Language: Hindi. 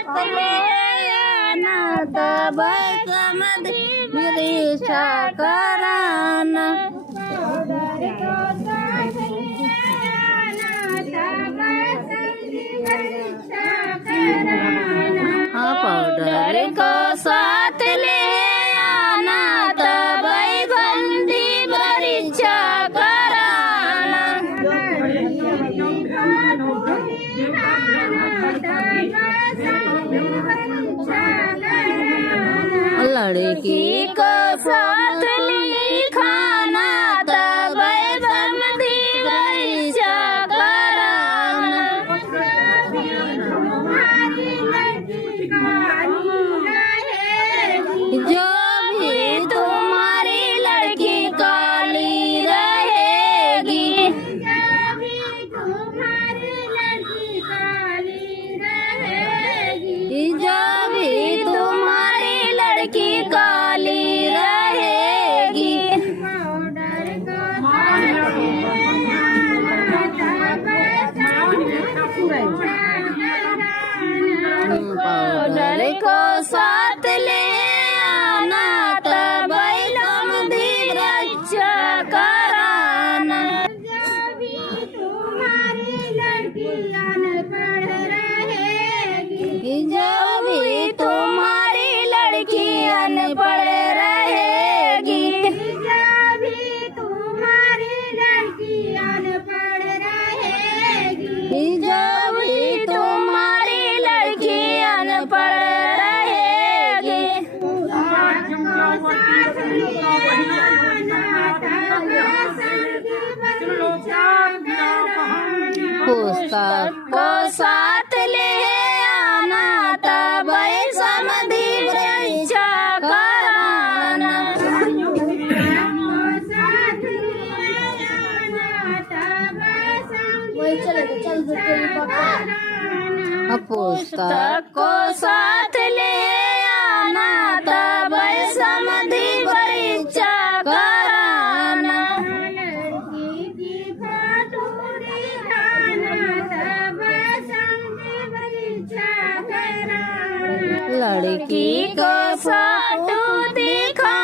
साथ ले आना, तब समधी परीक्षा कराना। पाउडर को साथ ले आना, तब समधी परीक्षा कराना। हाँ, पाउडर को साथ ले आना, तब समधी परीक्षा कराना। लड़की को साथ लिखाना, तब समधी परीक्षा कराना। जो भी तुम्हारी लड़की काली रहेगी, जो भी तुम्हारी लड़की काली रहेगी, जो भी तुम्हारी लड़की काली रहेगी। पाउडर को साथ ले आना, तब समधी परीक्षा कराना। जो भी तुम्हारी लड़की अनपढ़ रहेगी, जो भी तुम्हारी लड़की अनपढ़ रहेगी, जो भी तुम्हारी लड़की अनपढ़ रहेगी, जो भी तुम्हारी लड़की अनपढ़ रहेगी। पुस्तक को साथ ले आना, तब समधी परीक्षा कराना। पुस्तक को साथ ले आना, तब समधी परीक्षा कराना। लड़की की फोटो दिखाना, तब समधी परीक्षा कराना। लड़की को फोटो दिखा